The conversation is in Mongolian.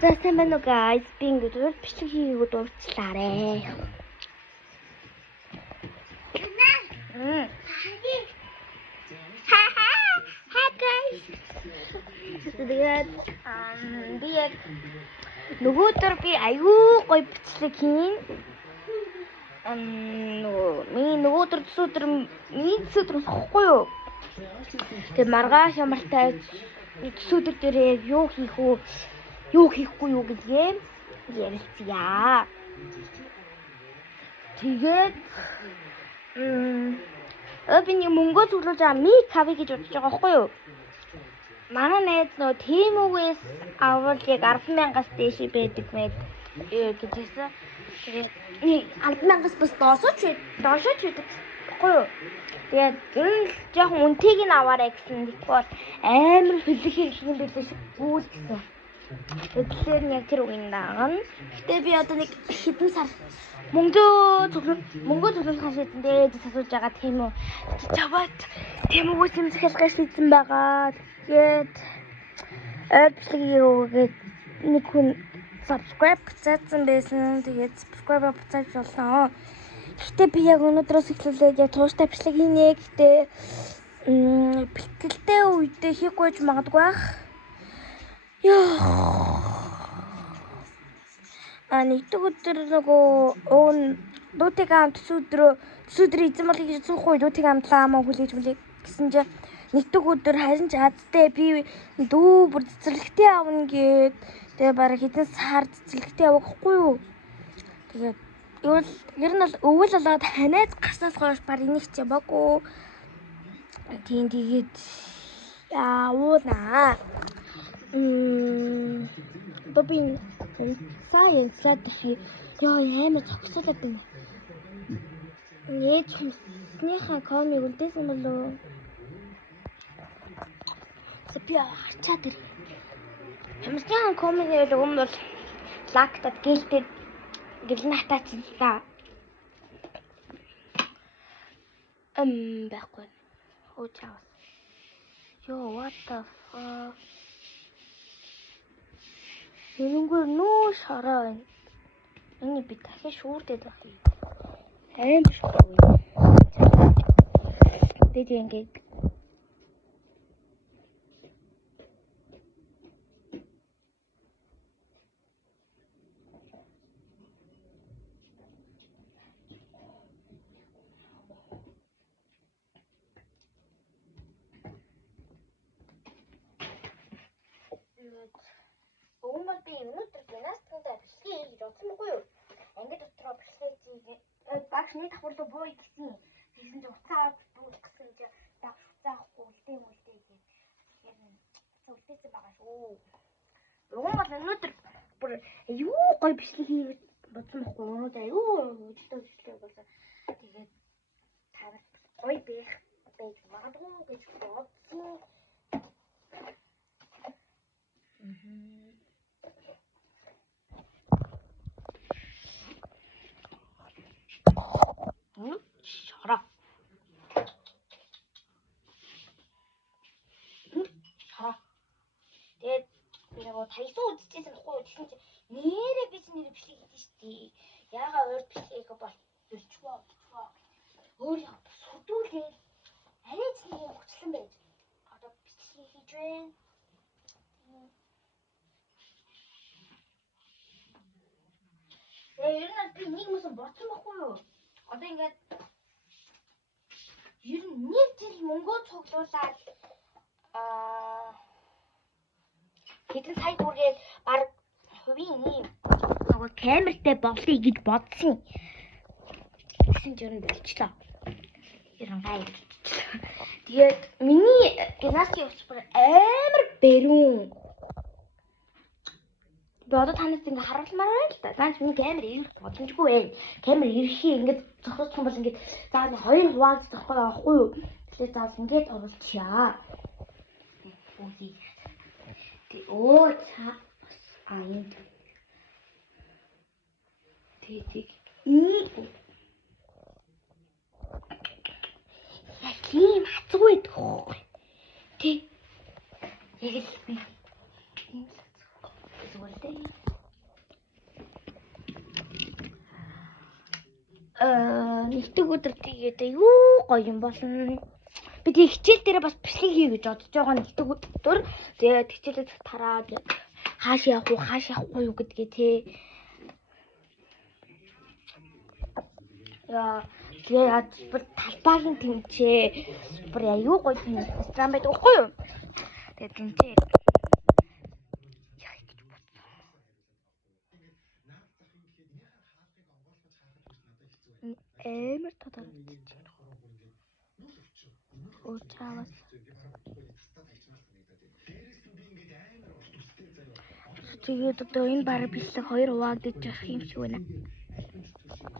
За сайн байна уу guys? Би ингээд бичлэг хийгээд дуусчлаарэ. Hi guys. Тэгээд би яг нөгөөдөр би аюу гоё бичлэг хийн. Нөгөөдөр төсөөдөр сохгүй юу? Тэгээд маргааш ямартай төсөөдөр дээрээ юу хийх үү? Юу хийхгүй юу гэдгээ ярилцъя. Тэгээд би нэг мөнгө цуглуулж байгаа ми кафе гэж бодож байгаа байхгүй юу? Манай найз нөө Тэмүгээс авал яг 10,000-аас дээш байдаг гэж хэлсэн. Тэгээд 10,000-аас бас доошооч байдаг байхгүй юу? Тэгээд энэ жоохон үнэтэйг нь аваарай гэсэн нэг бол амар хөлөх юм байлээ шүү. Гүүл гэсэн. Тэгэхээр яг тэр үгийн дагана. Гэтэ би одоо нэг хэдэн сар мөнгө цуглуулах шийдэн дээд асууж байгаа тийм үү. Чаваад Тэмүгээс юм захиалгаж шийдсэн байгаа. Тэгээд бичлэг хийгээд нэг хүн subscribe хийсэн байсан. Тэгээд subscribe буцааж болно. Гэтэ би яг өнөөдрөөс эхлүүлээд яг тууштай бичлэг хийнэ. Гэтэ бэлтгэлтэй үедээ хийхгүй ч магадгүй байх. Нэгдэг өдөр нөгөө дүүтиг амт төсөөдөр эзэн болыг гэж суухгүй дүүтиг амтлаа маа хүлээж гэсэн чинь нэгдэг өдөр харин ч азтай би дүү бүр цэцэрлэгтэй авна гээд тэгээ бараг хэдэн сар цэцэрлэгтэй явахгүй юу. Тэгээд ер нь бол өвөл болоод ханаад гарснаас хойш баг энийг ч яваагүй. Тийм тэгээд яавна. Добин сайенсад амар зогсоолоод байна. Нээж хүснийхаа комиг үлдээсэн болов. Би харчаад ир. Хүмүүсийн комиг л бол лактад гэлтэд гэрэл натаачлаа. Байхгүй. Очоо. What the fuck? Тэрнгүүр нөө шараа байна. Энийг би дахиад шүүрдээд байх юм. Харин биш үү? Тэгээд ингээд Өмөр би өнөөдөр гимнастиктай бичлэг хийж бодсонгүй юу? Анги дотроо бичлэг хийж багш нэг давхарлуу боо гэсэн. Тэгсэн чинь уцаа дүүлэх гэсэн чинь дагш уцаахгүй үлдээх гээд үлдээсэн байгаа шүү. Уг нь бол өнөөдөр бүр аюу гоё бичлэг хийж бодсон байхгүй юу? Өнөөдөр аюу өчтөө бичлэг болсон. Тэгээд тавар гоё байх магадгүй гэж бодсон. Шара. Тэгээд нөгөө тайсан үзчихсэн байхгүй юу? Тэгсэн чинь нэрээ би ч нэрээ бичлэг хийдэж штий. Яагаад өөр бичлэг бол болчихвоо. Өөр яа сүдүүлээ. Арай ч нэг юм хүчлэн байж. Одоо бичлэг хийж байна. Ер нь би нэг юмсан бодсон байхгүй юу? Одоо ингээд ер нь нэг жил мөнгө цуглуулаад хэдэн сая төгрөгийг баг хувийн нөгөө камертай болъё гэж бодсон. Тэгсэн ч ер нь болчихлоо. Ер нь гай. Тэгээд миний гимнастик спорт амар бэрүүн. Би одоо танаас ингээ харуулмаар байна л да. Зааж миний камер ирэх боломжгүй байна. Камер ирэхээ ингээд зохиосчих юм бол ингээд заа нэг хоёр хуваалц зохихгүй байхгүй юу? Тэгэхээр заа ингээд оруулчаа. Үгүй. Оо цаа энд. Тэг. Яг ийм хацгүй дөө. Тэг. Яг л би. Зүгээр дээ. нэгдэг өдөр тэгээд юу гоё юм болно. Би тэг хичээл дээр бас бичлэг хий гэж бодож байгаа нэгдэг өдөр. Тэгээд хичээлээ тараад хааш явахгүй юу гэдгээ те. Яа, тэгээд бүр талбайгийн тэмчээ. Бүр аюу гоё ресторан байдаг байхгүй юу? Тэгээд тэмчээ. Эмэр тодорхой. Уучраас. Тэгээд одоо энэ бараг бичлэг 2 хуваагдаж явах юм шиг байна.